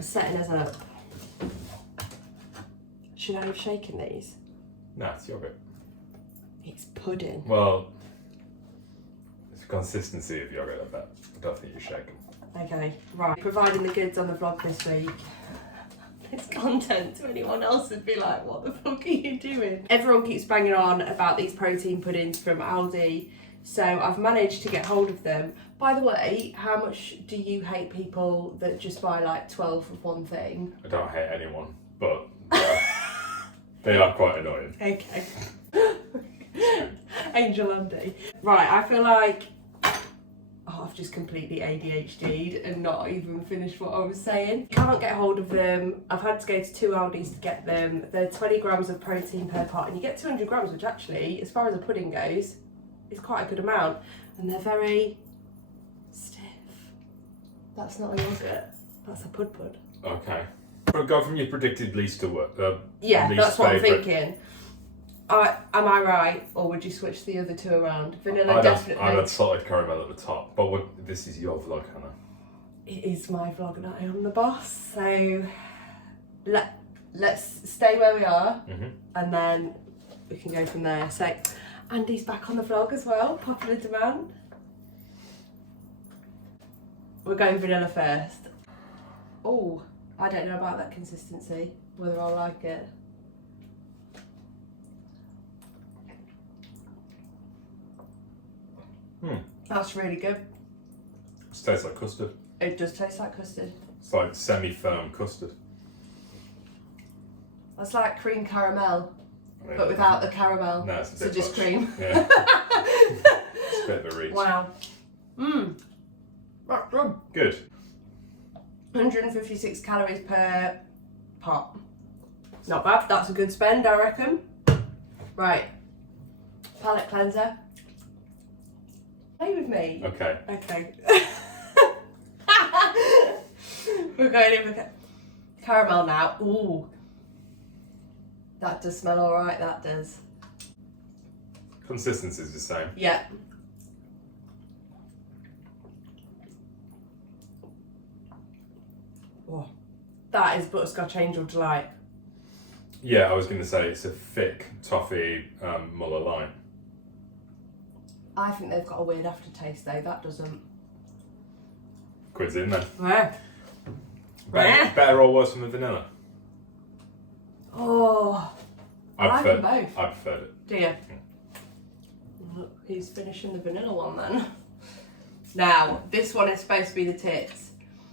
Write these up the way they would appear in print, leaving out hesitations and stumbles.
for setting us up. Should I have shaken these? Nah, it's yogurt. It's pudding. Well, it's the consistency of yogurt, I bet. I don't think you shake them. Okay, right. Providing the goods on the vlog this week. This content to anyone else would be like, what the fuck are you doing? Everyone keeps banging on about these protein puddings from Aldi, so I've managed to get hold of them. By the way, how much do you hate people that just buy like 12 of one thing? I don't hate anyone, but they are quite annoying. Okay. Angel Andy. Right, I feel like I've just completely ADHD'd and not even finished what I was saying. Can't get hold of them. I've had to go to 2 Aldis to get them. They're 20 grams of protein per pot, and you get 200 grams, which actually, as far as a pudding goes, is quite a good amount. And they're very stiff. That's not a yogurt. That's a pud. Okay. But go from your predicted least to what? Yeah, least that's what favourite. I'm thinking. Am I right, or would you switch the other 2 around? Vanilla, definitely. I'd have salted caramel at the top, but this is your vlog, Hannah. It is my vlog and I am the boss, so let's stay where we are, and then we can go from there. So Andy's back on the vlog as well, popular demand. We're going vanilla first. Oh, I don't know about that consistency, whether I'll like it. That's really good. It tastes like custard. It does taste like custard. It's like semi-firm custard. That's like cream caramel, I mean, but without the caramel. No, it's a so bit just much. cream. Yeah. It's a bit of a reach. Wow. That's good. Good. 156 calories per pot. Not bad. That's a good spend, I reckon. Right. Palate cleanser. Play with me. Okay. Okay. We're going in with caramel now. Ooh. That does smell alright, that does. Consistency is the same. Yeah. Oh. That is butterscotch angel delight. Yeah, I was going to say it's a thick toffee Muller lime. I think they've got a weird aftertaste though, that doesn't. Quiz in then. Yeah. Better or worse than the vanilla? Oh. I like them both. I preferred it. Do you? Look, who's finishing the vanilla one then? Now, this one is supposed to be the tits.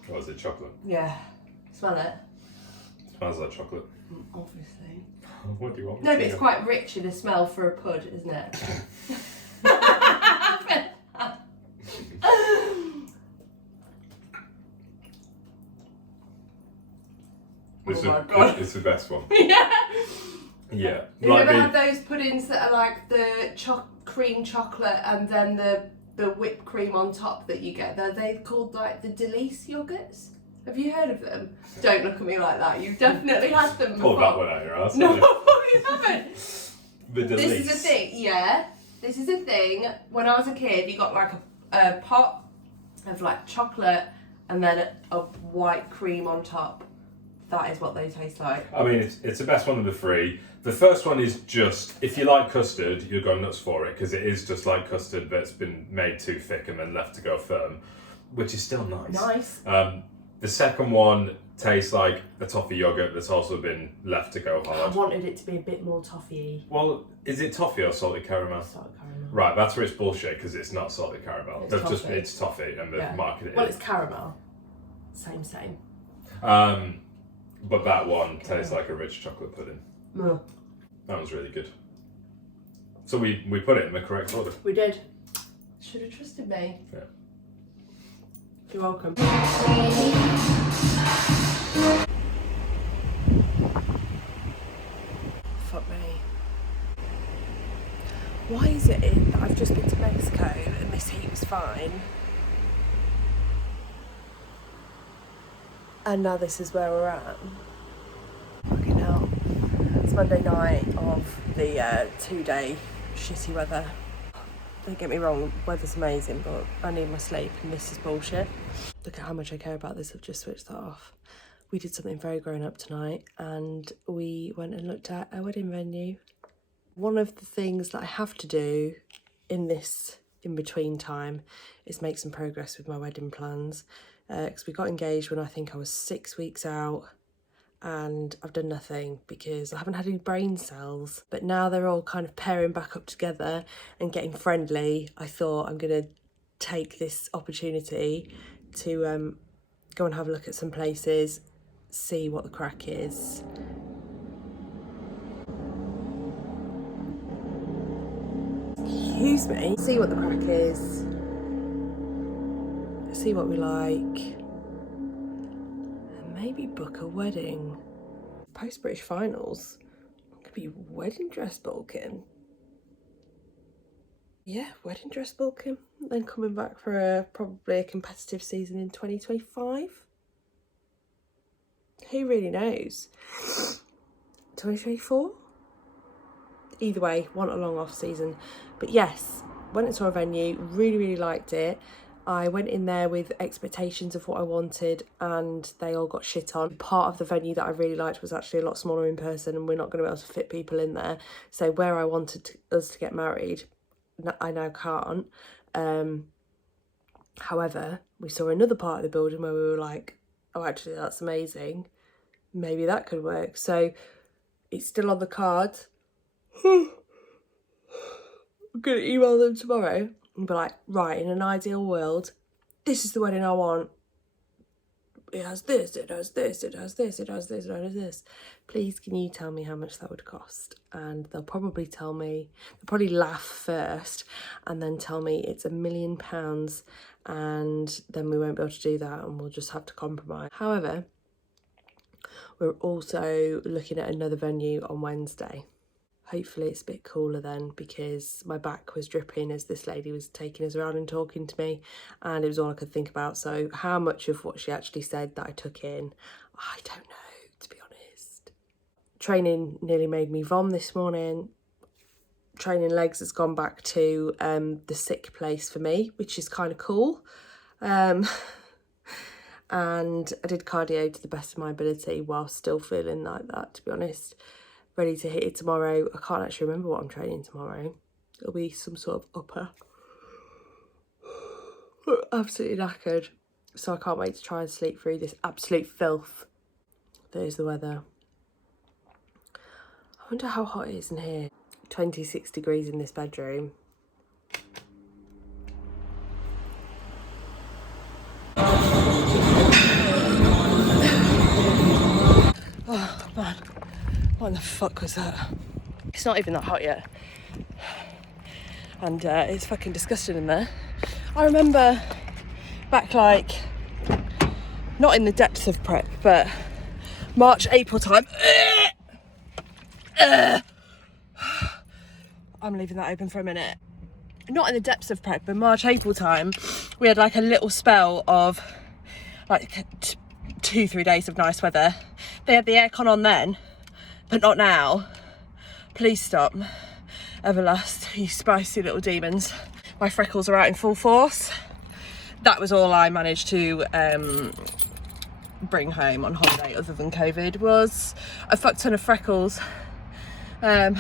Or is it chocolate? Yeah. Smell it? Smells like chocolate. Obviously. What do you want? No, but it's quite rich in a smell for a pud, isn't it? It's the best one. Yeah. Yeah. Have you ever had those puddings that are like the cream chocolate and then the whipped cream on top that you get? They're called like the Delice yogurts. Have you heard of them? Don't look at me like that. You've definitely had them before. Pull that one out of your ass. No, you haven't. The Delice. This is a thing, yeah. This is a thing. When I was a kid, you got like a pot of like chocolate and then a white cream on top. That is what they taste like. I mean, it's the best one of the 3. The first one is just, if you like custard, you'll go nuts for it, because it is just like custard that's been made too thick and then left to go firm, which is still nice. Nice. The second one tastes like a toffee yogurt that's also been left to go hard. I wanted it to be a bit more toffee-y. Well, is it toffee or salted caramel? Salted caramel. Right, that's where it's bullshit, because it's not salted caramel. It's toffee, and they've marketed it. Well, it's caramel. Same. But that one tastes like a rich chocolate pudding. Mm. That was really good. So we put it in the correct order. We did. Should have trusted me. Yeah. You're welcome. Fuck me. Why is it that I've just been to Mexico and this heat was fine? And now this is where we're at. Fucking hell. It's Monday night of the 2-day shitty weather. Don't get me wrong, weather's amazing, but I need my sleep and this is bullshit. Look at how much I care about this, I've just switched that off. We did something very grown up tonight and we went and looked at a wedding venue. One of the things that I have to do in this in-between time is make some progress with my wedding plans, because we got engaged when I think I was 6 weeks out, and I've done nothing because I haven't had any brain cells. But now they're all kind of pairing back up together and getting friendly, I thought I'm going to take this opportunity to go and have a look at some places, see what the crack is. Excuse me. See what the crack is, see what we like, and maybe book a wedding. Post-British finals, could be wedding dress bulking. Yeah, wedding dress bulking. Then coming back for probably a competitive season in 2025. Who really knows? 2024? Either way, want a long off season. But yes, went into a venue, really liked it. I went in there with expectations of what I wanted and they all got shit on. Part of the venue that I really liked was actually a lot smaller in person and we're not going to be able to fit people in there. So where I wanted us to get married, I now can't. However, we saw another part of the building where we were like, oh, actually, that's amazing. Maybe that could work. So it's still on the cards. I'm going to email them tomorrow and be like, right, in an ideal world, this is the wedding I want. It has this, it has this, it has this, it has this, it has this. Please, can you tell me how much that would cost? And they'll probably tell me, they'll probably laugh first and then tell me it's £1 million and then we won't be able to do that and we'll just have to compromise. However, we're also looking at another venue on Wednesday. Hopefully it's a bit cooler then, because my back was dripping as this lady was taking us around and talking to me and it was all I could think about. So how much of what she actually said that I took in, I don't know, to be honest. Training nearly made me vom this morning. Training legs has gone back to the sick place for me, which is kind of cool. And I did cardio to the best of my ability while still feeling like that, to be honest. Ready to hit it tomorrow. I can't actually remember what I'm training tomorrow. It'll be some sort of upper. Absolutely knackered. So I can't wait to try and sleep through this absolute filth. There's the weather. I wonder how hot it is in here. 26 degrees in this bedroom. Oh man. What the fuck was that? It's not even that hot yet. And it's fucking disgusting in there. I remember back like, not in the depths of prep, but March, April time. I'm leaving that open for a minute. Not in the depths of prep, but March, April time, we had like a little spell of like 2-3 days of nice weather. They had the aircon on then, but not now. Please stop. Everlast, you spicy little demons. My freckles are out in full force. That was all I managed to bring home on holiday other than COVID, was a fuck ton of freckles. And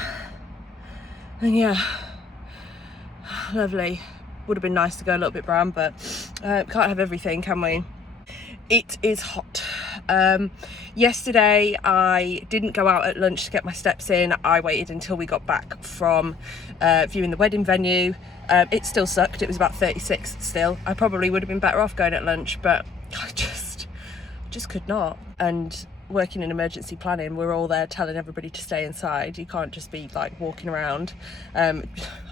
yeah, lovely. Would have been nice to go a little bit brown, but can't have everything, can we? It is hot. Yesterday I didn't go out at lunch to get my steps in. I waited until we got back from viewing the wedding venue. It still sucked. It was about 36 still. I probably would have been better off going at lunch, but I just could not. And working in emergency planning, we're all there telling everybody to stay inside. You can't just be like walking around. I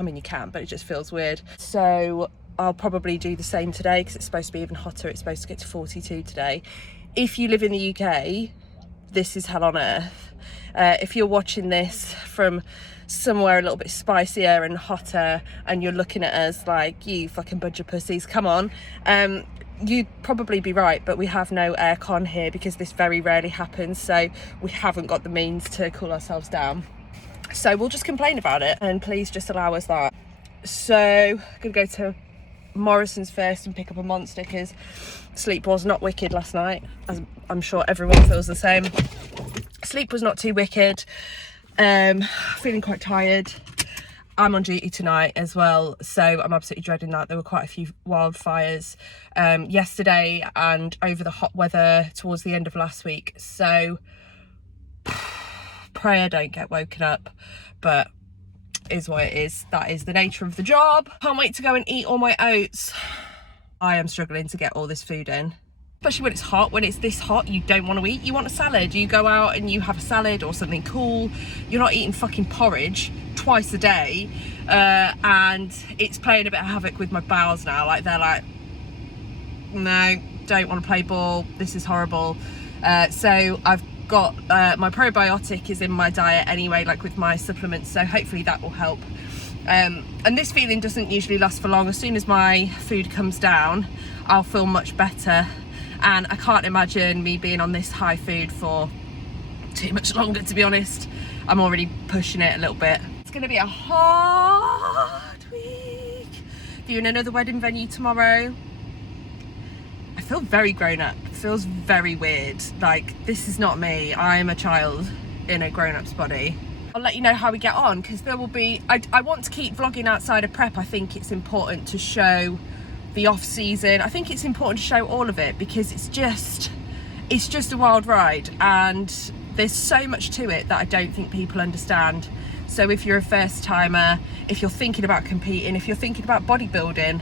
mean, you can, but it just feels weird. So I'll probably do the same today because it's supposed to be even hotter. It's supposed to get to 42 today. If you live in the UK, this is hell on earth. If you're watching this from somewhere a little bit spicier and hotter and you're looking at us like, you fucking bunch of pussies, come on, you'd probably be right, but we have no aircon here because this very rarely happens, so we haven't got the means to cool ourselves down. So we'll just complain about it and please just allow us that. So I'm gonna go to Morrison's first and pick up a Monster because sleep was not wicked last night, as I'm sure everyone feels the same. Sleep was not too wicked. Feeling quite tired. I'm on duty tonight as well, so I'm absolutely dreading that. There were quite a few wildfires yesterday and over the hot weather towards the end of last week, so pray I don't get woken up, but is what it is. That is the nature of the job. Can't wait to go and eat all my oats. I am struggling to get all this food in, especially when it's hot. When it's this hot, you don't want to eat, you want a salad. You go out and you have a salad or something cool. You're not eating fucking porridge twice a day, and it's playing a bit of havoc with my bowels now. Like, they're like, no, don't want to play ball, this is horrible. So I've got my probiotic is in my diet anyway, like with my supplements, so hopefully that will help. And this feeling doesn't usually last for long. As soon as my food comes down, I'll feel much better, and I can't imagine me being on this high food for too much longer, to be honest. I'm already pushing it a little bit. It's gonna be a hard week. Viewing another wedding venue tomorrow. I feel very grown up. It feels very weird. Like, this is not me. I'm a child in a grown-up's body. I'll let you know how we get on, because there will be, I want to keep vlogging outside of prep. I think it's important to show the off season. I think it's important to show all of it, because it's just a wild ride, and there's so much to it that I don't think people understand. So if you're a first timer, if you're thinking about competing, if you're thinking about bodybuilding,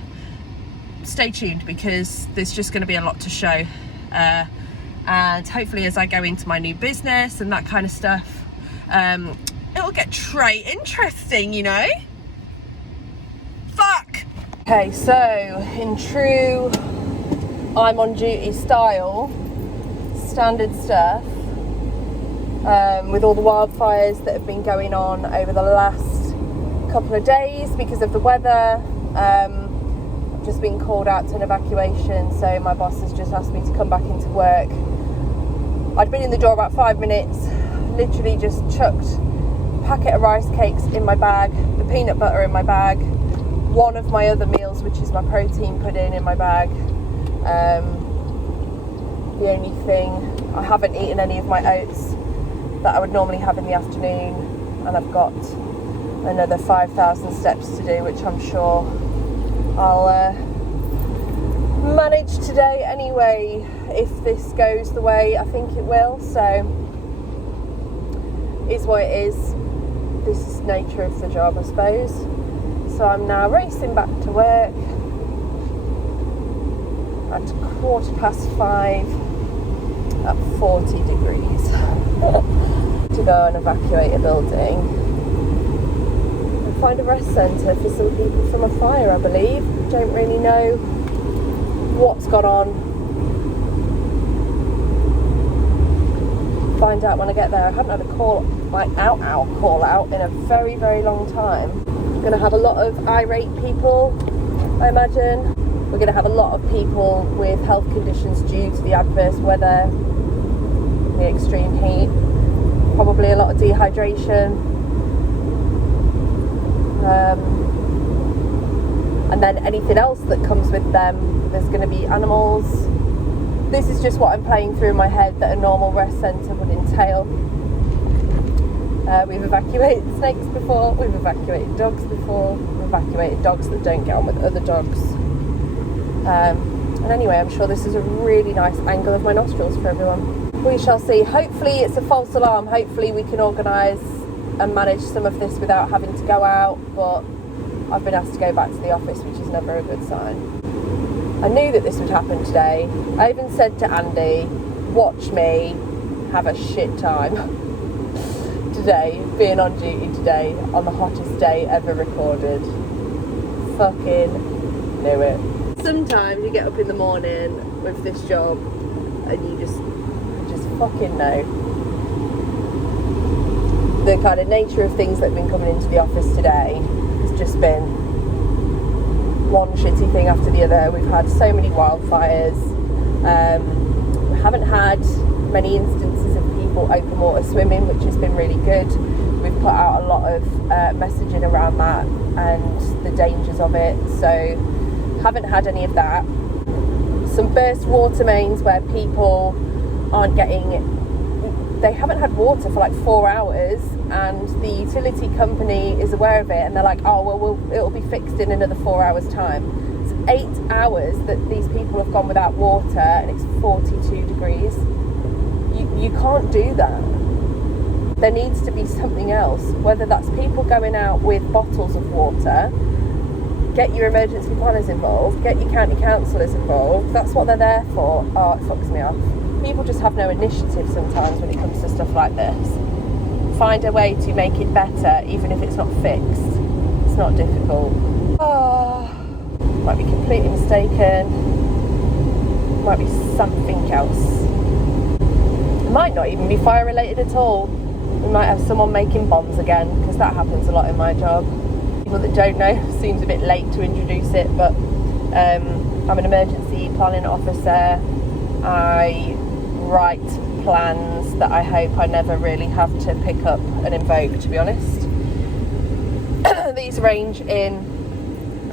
stay tuned, because there's just going to be a lot to show. And hopefully as I go into my new business and that kind of stuff, it'll get interesting, you know? Fuck! Okay, so in true I'm on duty style, standard stuff, with all the wildfires that have been going on over the last couple of days because of the weather. I've just been called out to an evacuation, so my boss has just asked me to come back into work. I'd been in the door about 5 minutes, literally just chucked a packet of rice cakes in my bag, the peanut butter in my bag, one of my other meals, which is my protein pudding, in my bag. The only thing, I haven't eaten any of my oats that I would normally have in the afternoon, and I've got another 5,000 steps to do, which I'm sure I'll manage today anyway, if this goes the way I think it will. So it's what it is. This is the nature of the job, I suppose. So I'm now racing back to work at 5:15 at 40 degrees to go and evacuate a building and find a rest centre for some people from a fire, I believe. Don't really know what's gone on. Find out when I get there. I haven't had a call, like out call out, in a very, very long time. I'm going to have a lot of irate people, I imagine. We're going to have a lot of people with health conditions due to the adverse weather, the extreme heat, probably a lot of dehydration, and then anything else that comes with them. There's going to be animals. This is just what I'm playing through in my head that a normal rest centre would entail. We've evacuated snakes before, we've evacuated dogs before, we've evacuated dogs that don't get on with other dogs. And anyway, I'm sure this is a really nice angle of my nostrils for everyone. We shall see. Hopefully it's a false alarm. Hopefully we can organise and manage some of this without having to go out, but I've been asked to go back to the office, which is never a good sign. I knew that this would happen today. I even said to Andy, watch me have a shit time today, being on duty today on the hottest day ever recorded. Fucking knew it. Sometimes you get up in the morning with this job and you just fucking know. The kind of nature of things that have been coming into the office today has just been one shitty thing after the other. We've had so many wildfires. We haven't had many instances of people open water swimming, which has been really good. We've put out a lot of messaging around that and the dangers of it. So haven't had any of that. Some burst water mains where people aren't getting, they haven't had water for like 4 hours, and the utility company is aware of it, and they're like, oh well, it'll be fixed in another 4 hours time. It's 8 hours that these people have gone without water, and it's 42 degrees. You can't do that. There needs to be something else, whether that's people going out with bottles of water. Get your emergency planners involved, get your county councillors involved. That's what they're there for. Oh, it fucks me off. People just have no initiative sometimes when it comes to stuff like this. Find a way to make it better, even if it's not fixed. It's not difficult. Oh, might be completely mistaken. Might be something else. It might not even be fire related at all. We might have someone making bombs again, because that happens a lot in my job. People that don't know, seems a bit late to introduce it, but I'm an emergency planning officer. I write plans that I hope I never really have to pick up and invoke, to be honest. These range in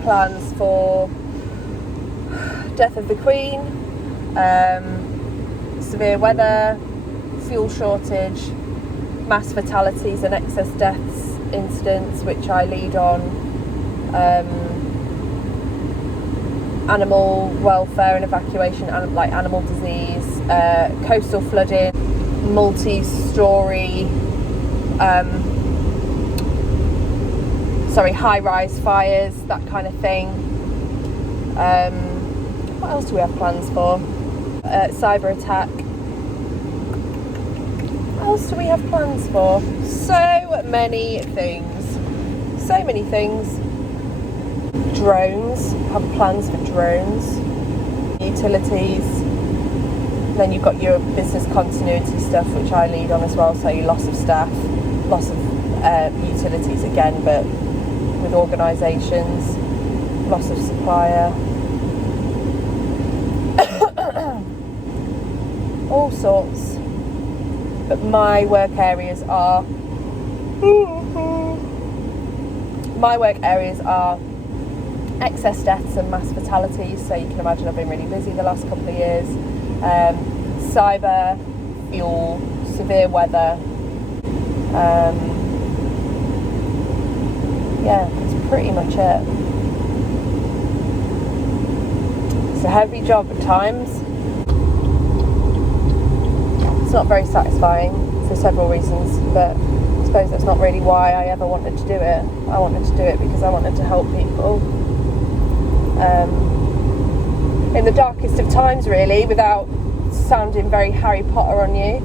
plans for death of the Queen, severe weather, fuel shortage, mass fatalities and excess deaths incidents, which I lead on, animal welfare and evacuation, like animal disease, coastal flooding, multi-story, high-rise fires, that kind of thing. What else do we have plans for? Cyber attack. What else do we have plans for? So many things. So many things. Drones. Have plans for drones. Utilities. Then you've got your business continuity stuff, which I lead on as well. So your loss of staff, loss of utilities again, but with organisations, loss of supplier. All sorts. But my work areas are excess deaths and mass fatalities, so you can imagine I've been really busy the last couple of years. Cyber, fuel, severe weather. Yeah, that's pretty much it. It's a heavy job at times. It's not very satisfying for several reasons, but I suppose that's not really why I ever wanted to do it. I wanted to do it because I wanted to help people. In the darkest of times, really, without sounding very Harry Potter on you.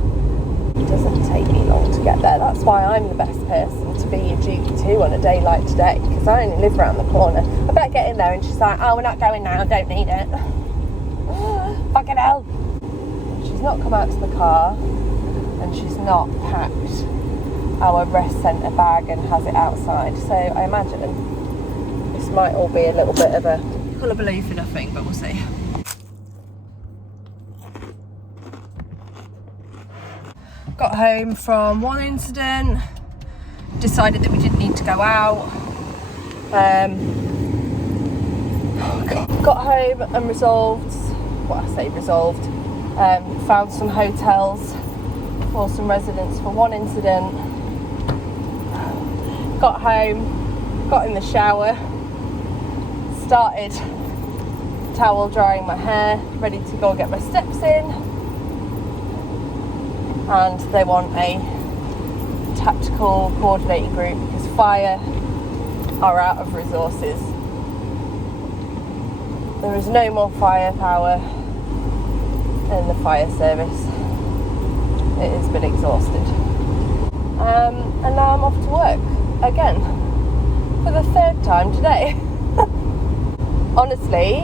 It doesn't take me long to get there. That's why I'm the best person to be your duty to on a day like today, because I only live around the corner. I better get in there, and she's like, oh, we're not going now, don't need it. Fucking hell. She's not come out to the car, and she's not packed our rest centre bag and has it outside, so I imagine this might all be a little bit of a hullabaloo for nothing, but we'll see. Got home from one incident, decided that we didn't need to go out. Got home and resolved, found some hotels for some residents for one incident. Got home, got in the shower, started towel drying my hair, ready to go get my steps in. And they want a tactical coordinating group because fire are out of resources. There is no more firepower in the fire service. It has been exhausted. And now I'm off to work again for the third time today. Honestly,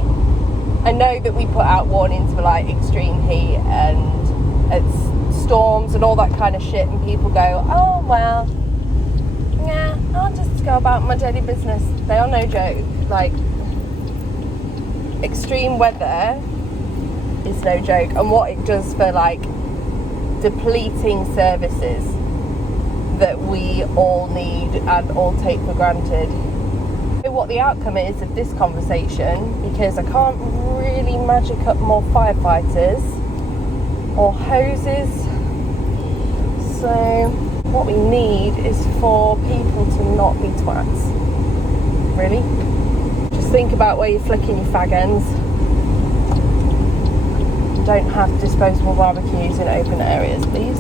I know that we put out warnings for like extreme heat and it's storms and all that kind of shit, and people go, oh well, yeah, I'll just go about my daily business. They are no joke. Like, extreme weather is no joke, and what it does for like depleting services that we all need and all take for granted. what the outcome is of this conversation, because I can't really magic up more firefighters or hoses. So what we need is for people to not be twats. Really? Just think about where you're flicking your fag ends. Don't have disposable barbecues in open areas, please.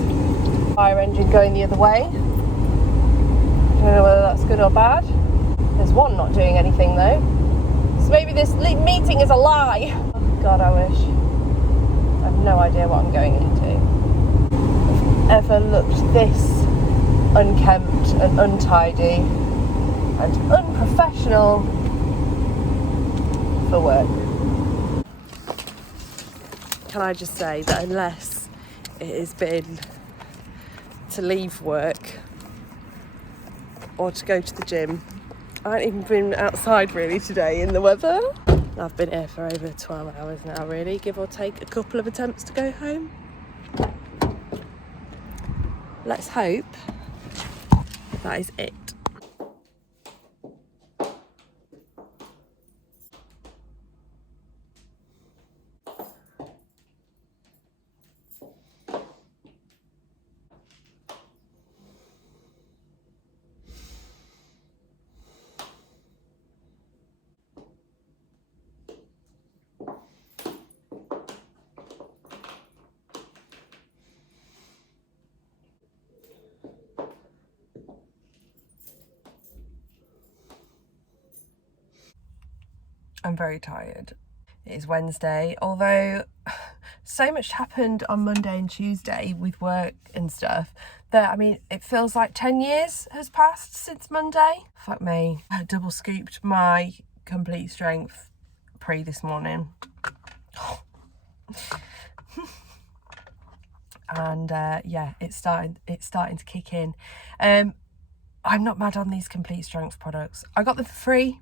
Fire engine going the other way. Don't know whether that's good or bad. There's one not doing anything though. So maybe this meeting is a lie. Oh God, I wish. I have no idea what I'm going into. I've ever looked this unkempt and untidy and unprofessional for work. Can I just say that unless it has been to leave work or to go to the gym, I haven't even been outside really today in the weather. I've been here for over 12 hours now really, give or take a couple of attempts to go home. Let's hope that is it. I'm very tired. It is Wednesday, although so much happened on Monday and Tuesday with work and stuff that, I mean, it feels like 10 years has passed since Monday. Fuck me. I double scooped my complete strength pre this morning. And yeah, it's starting to kick in. I'm not mad on these complete strength products. I got them for free.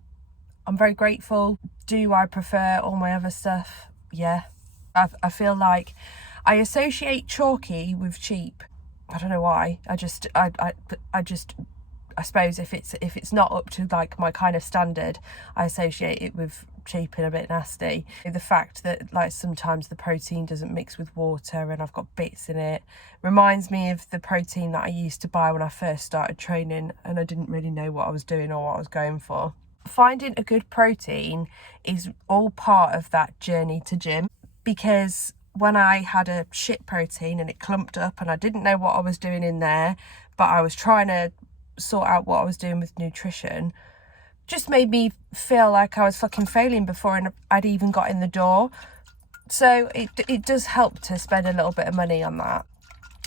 I'm very grateful. Do I prefer all my other stuff? Yeah. I feel like I associate chalky with cheap. I don't know why. I suppose if it's not up to like my kind of standard, I associate it with cheap and a bit nasty. The fact that like sometimes the protein doesn't mix with water and I've got bits in it reminds me of the protein that I used to buy when I first started training and I didn't really know what I was doing or what I was going for. Finding a good protein is all part of that journey to gym, because when I had a shit protein and it clumped up and I didn't know what I was doing in there, but I was trying to sort out what I was doing with nutrition, just made me feel like I was fucking failing before I'd even got in the door. So it does help to spend a little bit of money on that.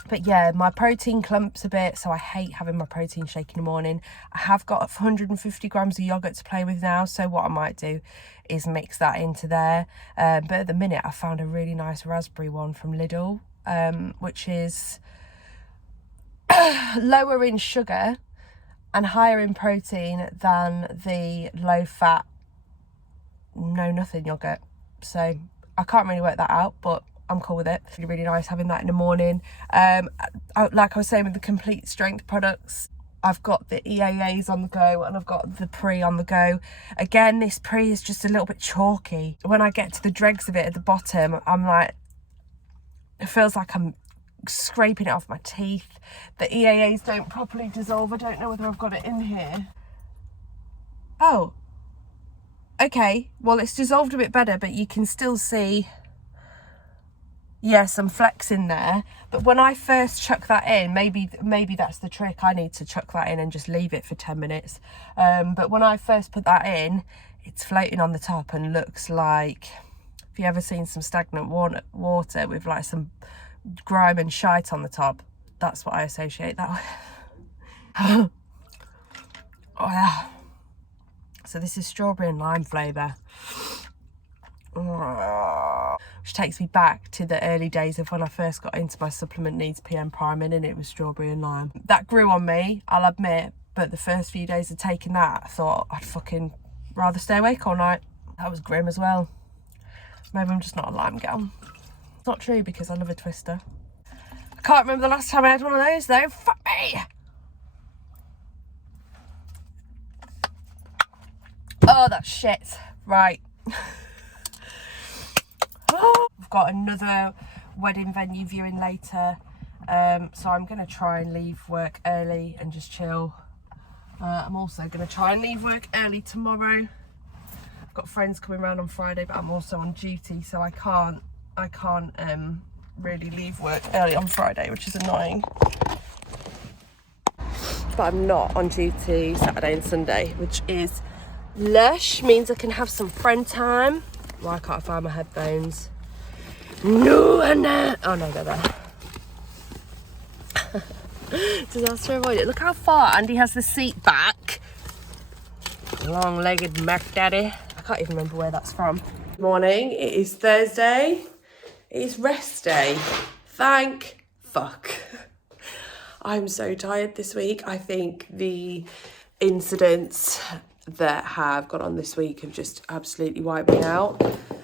But yeah, my protein clumps a bit, so I hate having my protein shake in the morning. I have got 150 grams of yogurt to play with now, so what I might do is mix that into there. But at the minute, I found a really nice raspberry one from Lidl, which is lower in sugar and higher in protein than the low-fat, no-nothing yogurt. So I can't really work that out, but I'm cool with it. It's really nice having that in the morning. Like I was saying with the complete strength products, I've got the EAAs on the go and I've got the Pre on the go. Again, this Pre is just a little bit chalky. When I get to the dregs of it at the bottom, I'm like, it feels like I'm scraping it off my teeth. The EAAs don't properly dissolve. I don't know whether I've got it in here. Oh, okay. Well, it's dissolved a bit better, but you can still see, yeah, some flecks in there. But when I first chuck that in, maybe that's the trick. I need to chuck that in and just leave it for 10 minutes. But when I first put that in, it's floating on the top and looks like, if you ever seen some stagnant water with like some grime and shite on the top, that's what I associate that with. Oh yeah. So this is strawberry and lime flavour. Which takes me back to the early days of when I first got into my supplement needs PM priming, and it was strawberry and lime. That grew on me, I'll admit, but the first few days of taking that, I thought I'd fucking rather stay awake all night. That was grim as well. Maybe I'm just not a lime girl. It's not true because I love a twister. I can't remember the last time I had one of those though. Fuck me! Oh, that's shit. Right. We've got another wedding venue viewing later. So I'm going to try and leave work early and just chill. I'm also going to try and leave work early tomorrow. I've got friends coming around on Friday, but I'm also on duty, so I can't really leave work early on Friday, which is annoying. But I'm not on duty Saturday and Sunday, which is lush, means I can have some friend time. Why can't I find my headphones? No, Anna! Oh no, they're there. Disaster avoided. Look how far Andy has the seat back. Long-legged Mac Daddy. I can't even remember where that's from. Good morning, it is Thursday. It is rest day. Thank fuck. I'm so tired this week. I think the incidents that have gone on this week have just absolutely wiped me out.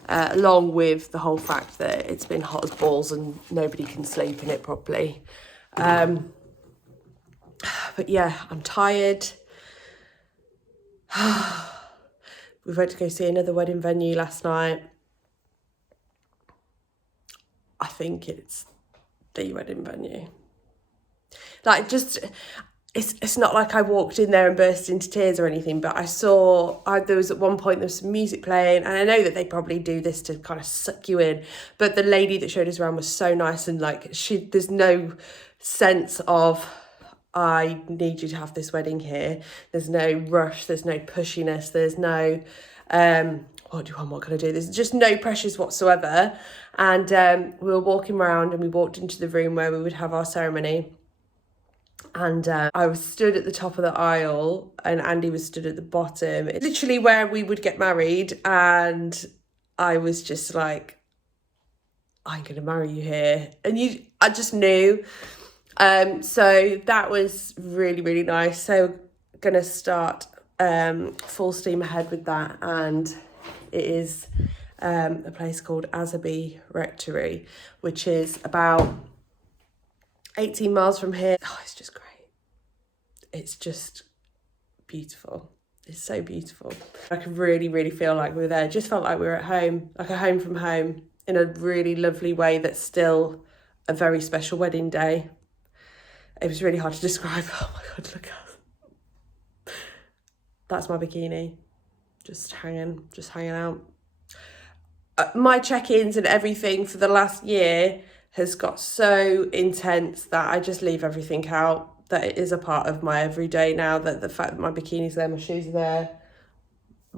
Along with the whole fact that it's been hot as balls and nobody can sleep in it properly. But yeah, I'm tired. We went to go see another wedding venue last night. I think it's the wedding venue. Like, just, it's not like I walked in there and burst into tears or anything, but there was at one point, there was some music playing, and I know that they probably do this to kind of suck you in, but the lady that showed us around was so nice, and like, there's no sense of, I need you to have this wedding here. There's no rush, there's no pushiness, there's no, what can I do? There's just no pressures whatsoever. And we were walking around and we walked into the room where we would have our ceremony. And I was stood at the top of the aisle and Andy was stood at the bottom. It's literally where we would get married. And I was just like, I'm going to marry you here. And I just knew. So that was really, really nice. So going to start full steam ahead with that. And it is a place called Azaby Rectory, which is about 18 miles from here. Oh, it's just great. It's just beautiful. It's so beautiful. I could really, really feel like we were there. It just felt like we were at home, like a home from home, in a really lovely way that's still a very special wedding day. It was really hard to describe. Oh my God, look at that's my bikini. Just hanging out. My check-ins and everything for the last year has got so intense that I just leave everything out. That it is a part of my everyday now, that the fact that my bikini's there, my shoes are there.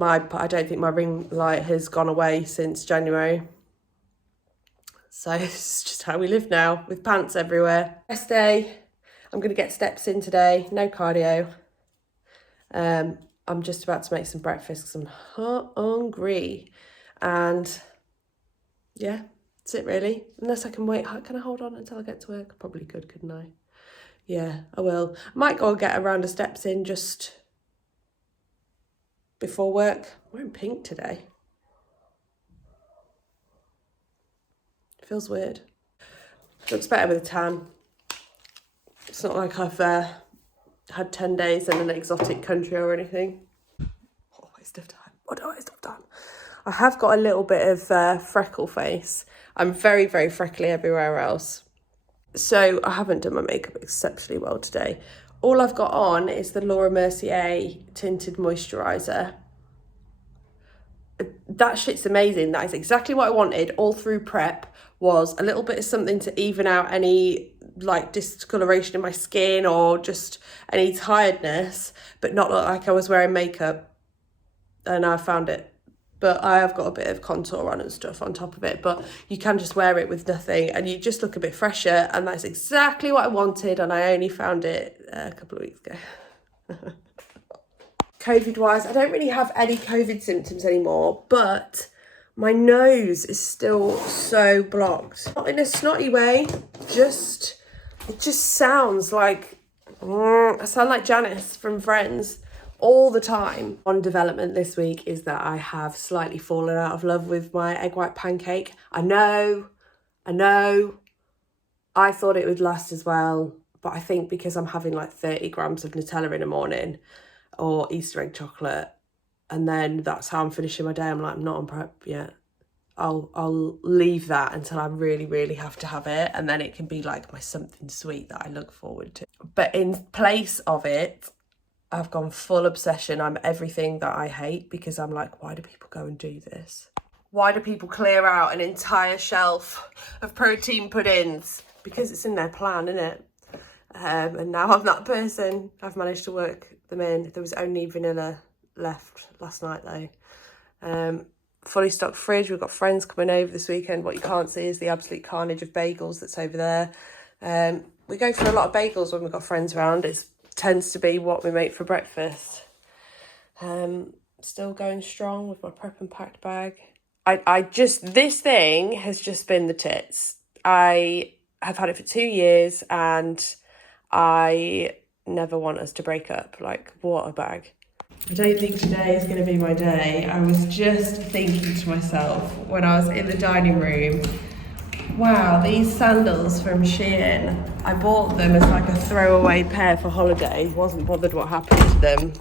I don't think my ring light has gone away since January. So it's just how we live now, with pants everywhere. Rest day. I'm going to get steps in today, no cardio. I'm just about to make some breakfast because I'm hungry. And yeah, that's it really. Unless I can wait. Can I hold on until I get to work? I probably could, couldn't I? Yeah, I will. I might go and get a round of steps in just before work. I'm wearing pink today. It feels weird. Looks better with a tan. It's not like I've had 10 days in an exotic country or anything. What a waste of time. What a waste of time. I have got a little bit of freckle face. I'm very, very freckly everywhere else. So I haven't done my makeup exceptionally well today. All I've got on is the Laura Mercier tinted moisturiser. That shit's amazing. That is exactly what I wanted all through prep, was a little bit of something to even out any like discoloration in my skin or just any tiredness, but not look like I was wearing makeup. And I found it. But I have got a bit of contour on and stuff on top of it, but you can just wear it with nothing and you just look a bit fresher, and that's exactly what I wanted, and I only found it a couple of weeks ago. COVID-wise, I don't really have any COVID symptoms anymore, but my nose is still so blocked. Not in a snotty way, it just sounds like, I sound like Janice from Friends. All the time. One development this week is that I have slightly fallen out of love with my egg white pancake. I know. I thought it would last as well, but I think because I'm having like 30 grams of Nutella in the morning or Easter egg chocolate, and then that's how I'm finishing my day. I'm like, I'm not on prep yet. I'll leave that until I really, really have to have it, and then it can be like my something sweet that I look forward to. But in place of it, I've gone full obsession. I'm everything that I hate, because I'm like, why do people go and do this? Why do people clear out an entire shelf of protein puddings? Because it's in their plan, isn't it? And now I'm that person. I've managed to work them in. There was only vanilla left last night though. Fully stocked fridge. We've got friends coming over this weekend. What you can't see is the absolute carnage of bagels that's over there. We go for a lot of bagels when we've got friends around. It tends to be what we make for breakfast. Still going strong with my prep and packed bag. This thing has just been the tits. I have had it for 2 years and I never want us to break up. Like, what a bag. I don't think today is going to be my day. I was just thinking to myself when I was in the dining room, wow, these sandals from Shein, I bought them as like a throwaway pair for holiday. Wasn't bothered what happened to them.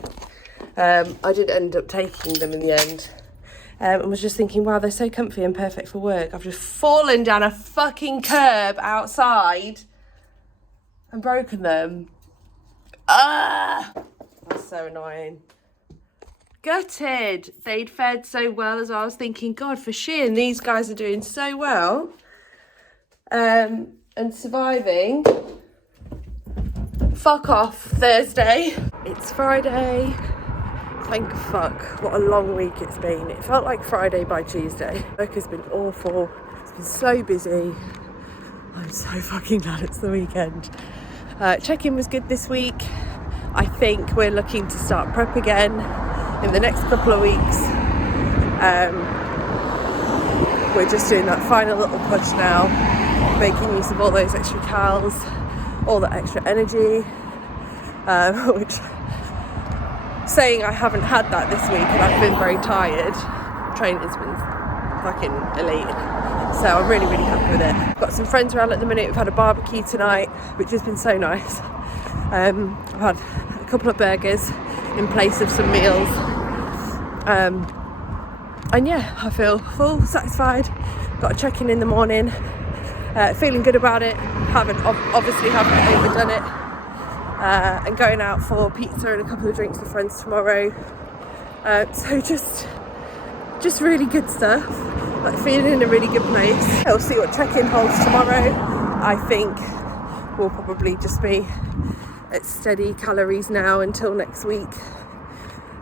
I did end up taking them in the end. And was just thinking, wow, they're so comfy and perfect for work. I've just fallen down a fucking curb outside and broken them. Ah! That's so annoying. Gutted. They'd fared so well, as I was thinking, God, for Shein, these guys are doing so well. And surviving. Fuck off, Thursday. It's Friday. Thank fuck. What a long week it's been. It felt like Friday by Tuesday. Work has been awful. It's been so busy. I'm so fucking glad it's the weekend. Check-in was good this week. I think we're looking to start prep again in the next couple of weeks. We're just doing that final little push now, making use of all those extra calories, all that extra energy, which, saying I haven't had that this week and I've been very tired. Training's been fucking elite, so I'm really, really happy with it. Got some friends around at the minute. We've had a barbecue tonight, which has been so nice. I've had a couple of burgers in place of some meals, and yeah, I feel full, satisfied. Got a check-in in the morning, feeling good about it. Obviously haven't overdone it, and going out for pizza and a couple of drinks with friends tomorrow. So just really good stuff. Like, feeling in a really good place. We'll see what check-in holds tomorrow. I think we'll probably just be at steady calories now until next week.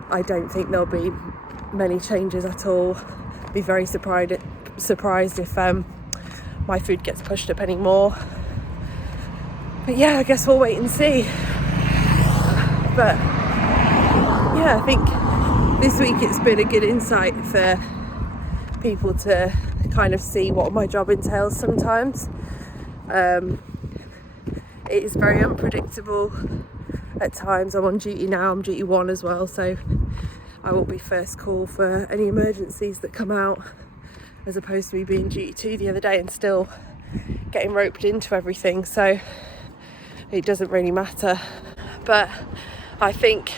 I don't think there'll be many changes at all. Be very surprised if my food gets pushed up anymore. But yeah, I guess we'll wait and see. But yeah, I think this week it's been a good insight for people to kind of see what my job entails sometimes. It is very unpredictable at times. I'm on duty now, I'm duty 1 as well, so I will be first call for any emergencies that come out, as opposed to me being duty 2 the other day and still getting roped into everything, so it doesn't really matter. But I think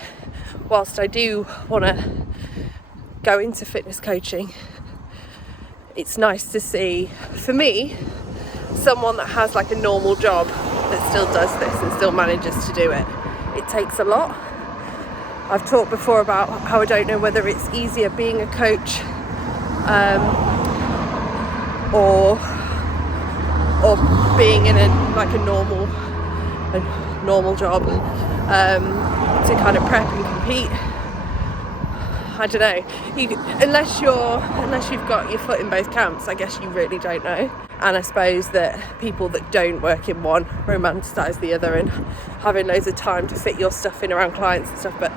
whilst I do want to go into fitness coaching, it's nice to see, for me, someone that has like a normal job that still does this and still manages to do it. It takes a lot. I've talked before about how I don't know whether it's easier being a coach or being in a normal job to kind of prep and compete. I don't know. Unless you've got your foot in both camps, I guess you really don't know. And I suppose that people that don't work in one romanticise the other, and having loads of time to fit your stuff in around clients and stuff, but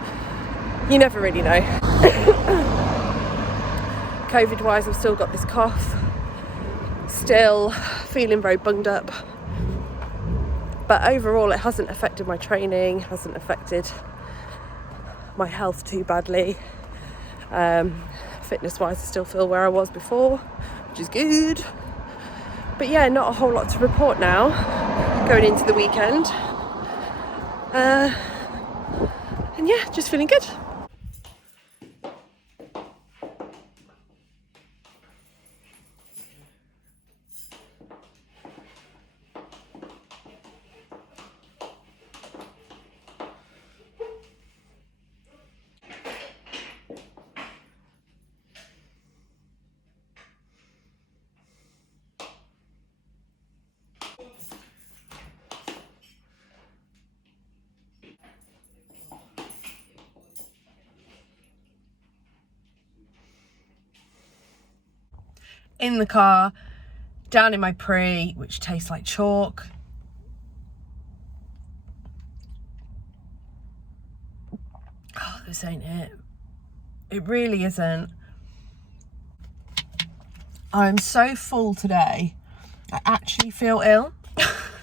you never really know. COVID-wise, I've still got this cough. Still feeling very bunged up. But overall, it hasn't affected my training, hasn't affected my health too badly. Fitness-wise, I still feel where I was before, which is good. But yeah, not a whole lot to report now, going into the weekend. And yeah, just feeling good. in the car, down in my pre, which tastes like chalk. Oh, this ain't it. It really isn't. I'm so full today. I actually feel ill.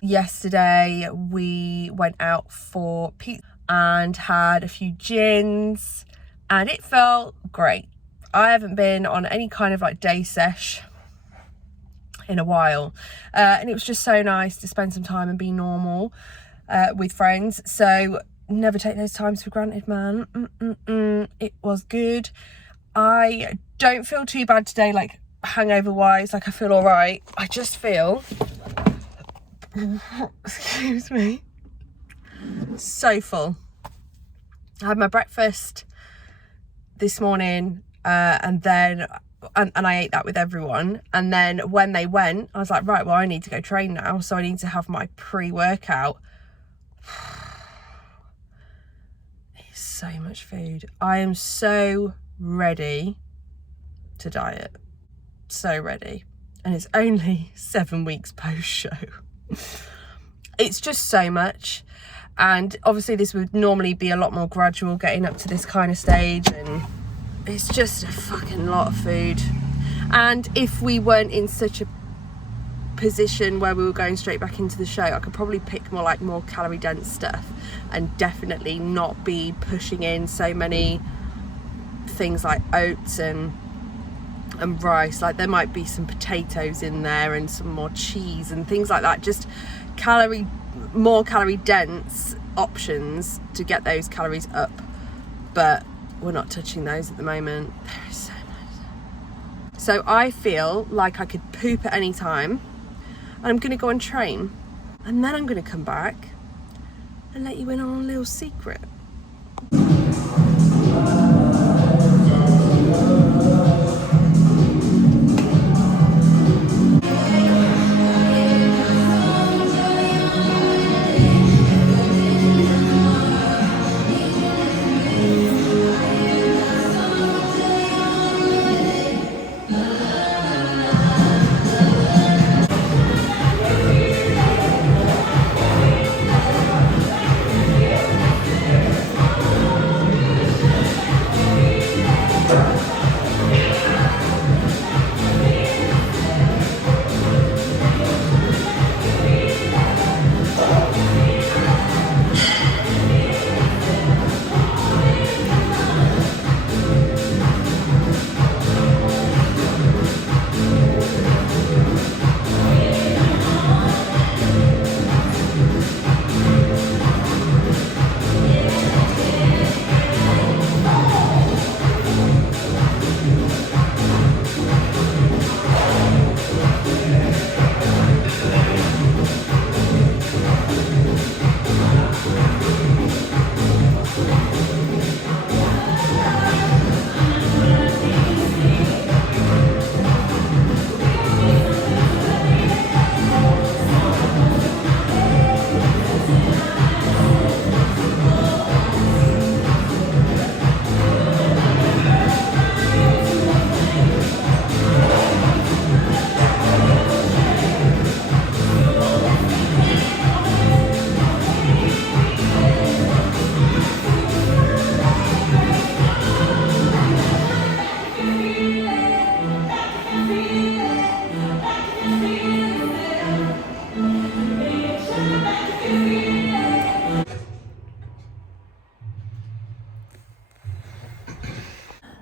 Yesterday we went out for pizza and had a few gins and it felt great. I haven't been on any kind of like day sesh in a while, and it was just so nice to spend some time and be normal with friends. So never take those times for granted, man. It was good. I don't feel too bad today, like hangover wise. Like I feel all right. I just feel excuse me, so full. I had my breakfast this morning, and I ate that with everyone, and then when they went I was like, right, well I need to go train now, so I need to have my pre-workout. It's so much food. I am so ready to diet, so ready, and it's only 7 weeks post show. It's just so much, and obviously this would normally be a lot more gradual getting up to this kind of stage, and it's just a fucking lot of food. And if we weren't in such a position where we were going straight back into the show, I could probably pick more calorie dense stuff and definitely not be pushing in so many things like oats and rice. Like there might be some potatoes in there and some more cheese and things like that, just more calorie dense options to get those calories up, but we're not touching those at the moment. There is so much. So I feel like I could poop at any time, and I'm gonna go and train, and then I'm gonna come back and let you in on a little secret.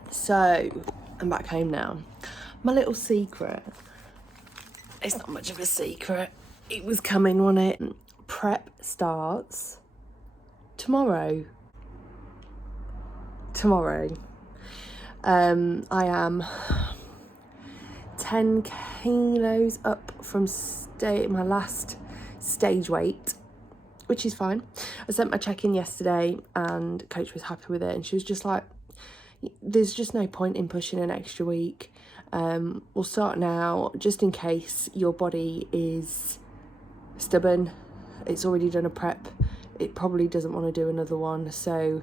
So I'm back home now. My little secret, it's not much of a secret, it was coming, wasn't it? Prep starts tomorrow. I am 10 kilos up from my last stage weight, which is fine. I sent my check-in yesterday and coach was happy with it, and she was just like, there's just no point in pushing an extra week. We'll start now, just in case your body is stubborn. It's already done a prep. It probably doesn't want to do another one. So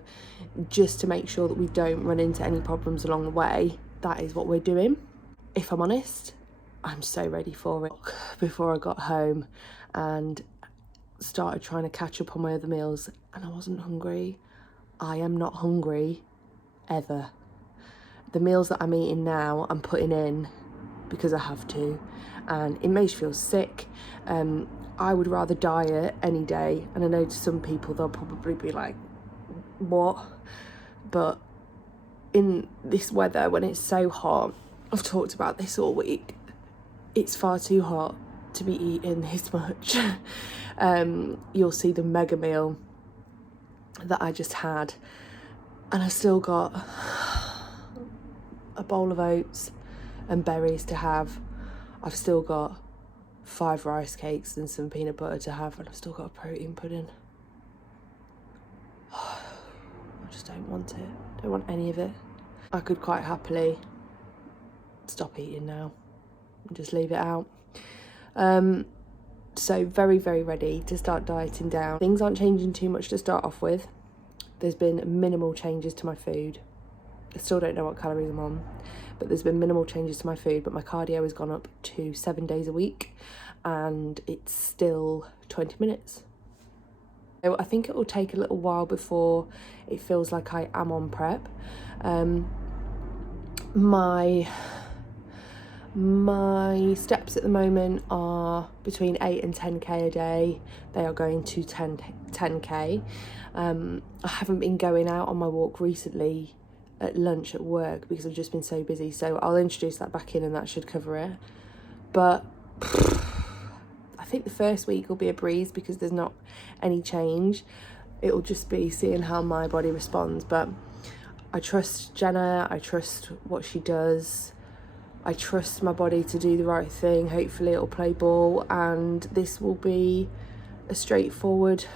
just to make sure that we don't run into any problems along the way, that is what we're doing. If I'm honest, I'm so ready for it. Before I got home and started trying to catch up on my other meals, and I wasn't hungry. I am not hungry ever. The meals that I'm eating now, I'm putting in because I have to, and it makes you feel sick. I would rather diet any day, and I know to some people they'll probably be like, what? But in this weather, when it's so hot, I've talked about this all week, it's far too hot to be eating this much. You'll see the mega meal that I just had, and I still got a bowl of oats and berries to have. I've still got 5 rice cakes and some peanut butter to have, and I've still got a protein pudding. I just don't want it. Don't want any of it. I could quite happily stop eating now and just leave it out. So very, very ready to start dieting down. Things aren't changing too much to start off with. There's been minimal changes to my food. I still don't know what calories I'm on, but there's been minimal changes to my food, but my cardio has gone up to 7 days a week, and it's still 20 minutes. So I think it will take a little while before it feels like I am on prep. My steps at the moment are between 8 and 10k a day. They are going to 10k. I haven't been going out on my walk recently at lunch at work because I've just been so busy, so I'll introduce that back in and that should cover it. But I think the first week will be a breeze because there's not any change. It'll just be seeing how my body responds, but I trust Jenna, I trust what she does, I trust my body to do the right thing. Hopefully it'll play ball, and this will be a straightforward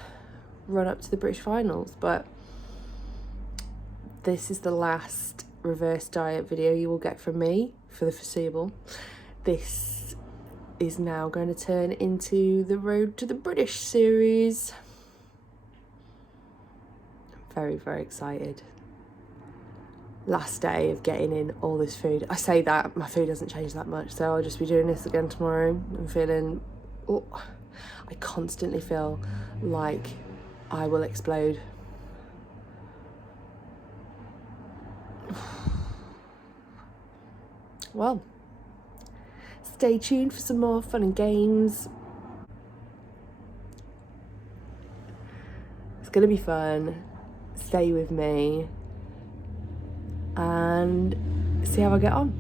run up to the British finals. But this is the last reverse diet video you will get from me for the foreseeable. This is now going to turn into the Road to the British series. I'm very, very excited. Last day of getting in all this food. I say that, my food hasn't changed that much, so I'll just be doing this again tomorrow. I'm feeling, I constantly feel like I will explode. Well, stay tuned for some more fun and games. It's gonna be fun. Stay with me and see how I get on.